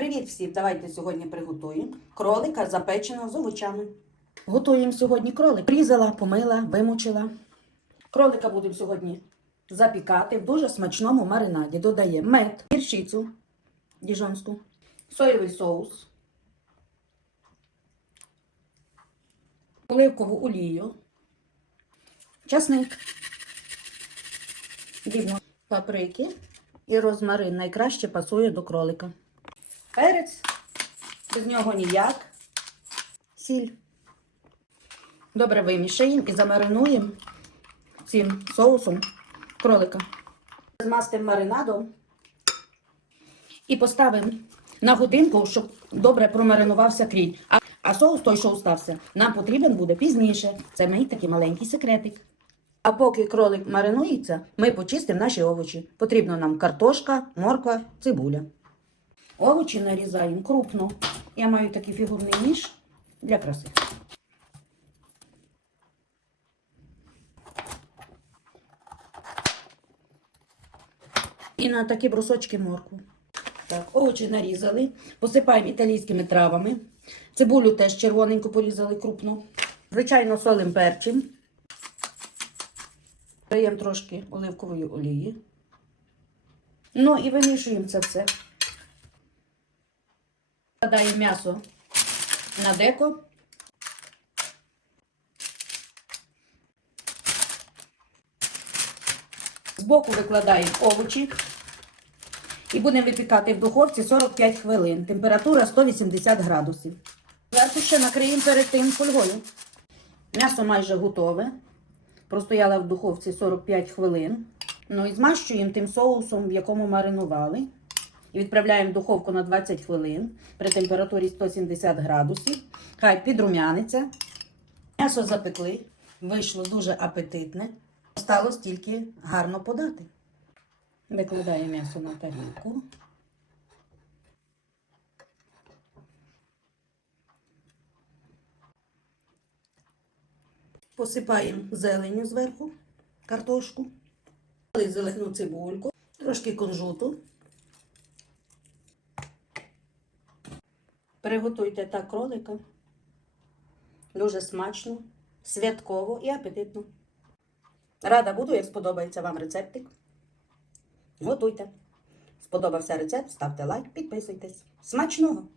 Привіт всім! Давайте сьогодні приготуємо кролика запеченого з овочами. Готуємо сьогодні кролик. Різала, помила, вимочила. Кролика будемо сьогодні запікати в дуже смачному маринаді. Додаємо мед, гірчицю діжонську, соєвий соус, оливкову олію, часник, дрібно паприки і розмарин найкраще пасує до кролика. Перець, без нього ніяк, сіль. Добре вимішаємо і замаринуємо цим соусом кролика. Змастимо маринадом і поставимо на годинку, щоб добре промаринувався кріль. А, соус той, що остався, нам потрібен буде пізніше. Це мій такий маленький секретик. А поки кролик маринується, ми почистимо наші овочі. Потрібно нам картошка, морква, цибуля. Овочі нарізаємо крупно. Я маю такий фігурний ніж для краси. І на такі брусочки моркву. Так, овочі нарізали, посипаємо італійськими травами. Цибулю теж червоненько порізали крупно. Звичайно, солим перчим. Даємо трошки оливкової олії. Ну і вимішуємо це все. Вкладаємо м'ясо на деко. Збоку викладаємо овочі і будемо випікати в духовці 45 хвилин. Температура 180 градусів. Зверху ще накриємо перед тим фольгою. М'ясо майже готове. Простояло в духовці 45 хвилин. Ну і змащуємо тим соусом, в якому маринували. І відправляємо в духовку на 20 хвилин при температурі 170 градусів. Хай підрумяниться. М'ясо запекли. Вийшло дуже апетитне. Осталось тільки гарно подати. Викладаємо м'ясо на тарілку. Посипаємо зеленню зверху, картошку. Зелену цибульку, трошки кунжуту. Приготуйте так кролика. Дуже смачно, святково і апетитно. Рада буду, як сподобається вам рецептик. Готуйте. Сподобався рецепт, ставте лайк, підписуйтесь. Смачного!